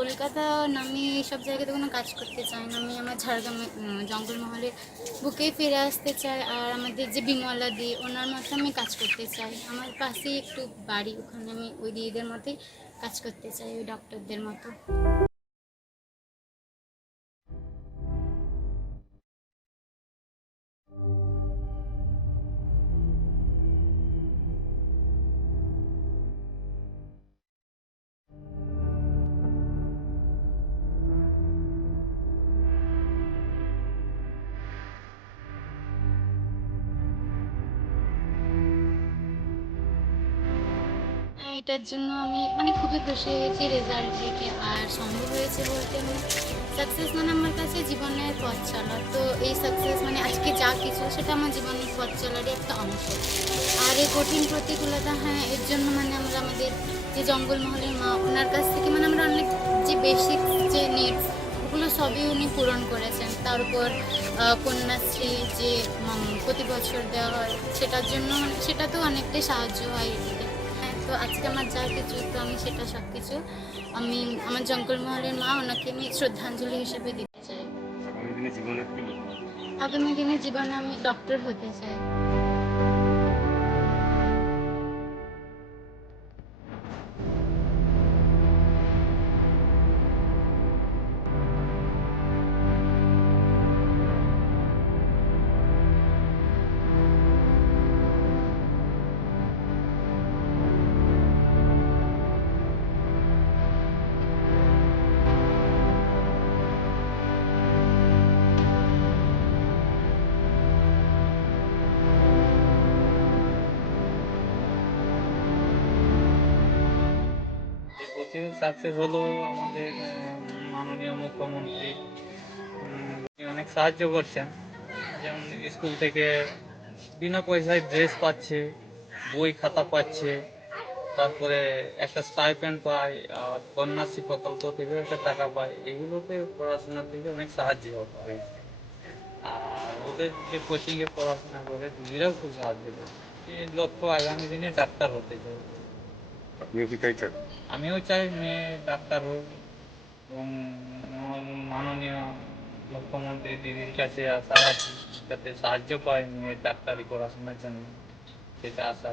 কলকাতা আমি সব জায়গাতে কোনো কাজ করতে চাই না। আমি আমার ঝাড়গ্রামে জঙ্গলমহলে বুকেই ফিরে আসতে চাই আর আমাদের যে বিমলা দি, ওনার মতো আমি কাজ করতে চাই। আমার পাশেই একটু বাড়ি, ওখানে আমি ওই দিদিদের মতোই কাজ করতে চাই, ওই ডক্টরদের মতো। হ্যাঁ, জন্য আমি মানে খুবই খুশি হয়েছি রেজাল্ট দেখে। আর সম্ভব হয়েছে বলতে আমি সাকসেস মানে আমার কাছে জীবনের পথ চলা। তো এই সাকসেস মানে আজকে যা কিছু সেটা আমার জীবনের পথ চলারই একটা অংশ। আর এই কঠিন প্রতিকূলতা হ্যাঁ এর জন্য মানে আমরা আমাদের যে জঙ্গলমহলের মা ওনার কাছ থেকে মানে আমরা অনেক যে বেসিক যে নিডস ওগুলো সবই উনি পূরণ করেছেন। তার উপর কন্যাশ্রী যে প্রতি বছর দেওয়া হয় সেটার জন্য মানে সেটাতেও অনেকটাই সাহায্য হয় হ্যাঁ। তো আজকে আমার যা কিছু তো আমি সেটা সব কিছু আমি আমার জঙ্গলমহলের মা ওনাকে আমি শ্রদ্ধাঞ্জলি হিসেবে দিতে চাই। আগামী দিনে জীবনে আমি ডক্টর হতে চাই। প্রতিযোগিতা সাকসেস হলো আমাদের মাননীয় মুখ্যমন্ত্রী অনেক সাহায্য করছেন। যেমন স্কুল থেকে বিনা পয়সায় ড্রেস পাচ্ছে, বই খাতা পাচ্ছে, তারপরে একটা স্টাইপেন্ড পায়, আর কন্যাশ্রী প্রকল্প থেকে একটা টাকা পায়, এগুলোতে পড়াশোনা থেকে অনেক সাহায্য হয়েছে আর ওদের যে কোচিংয়ে পড়াশোনা করে দিদিরাও খুব সাহায্য করে। এই লক্ষ্য আগামী দিনে ডাক্তার হতে চাই। আপনিও কি আমিও চাই মেয়ে ডাক্তার হোক এবং মাননীয় মুখ্যমন্ত্রী দিদির কাছে আশা যাতে সাহায্য পায় মেয়ে ডাক্তারি পড়াশোনার জন্য, সেটা আশা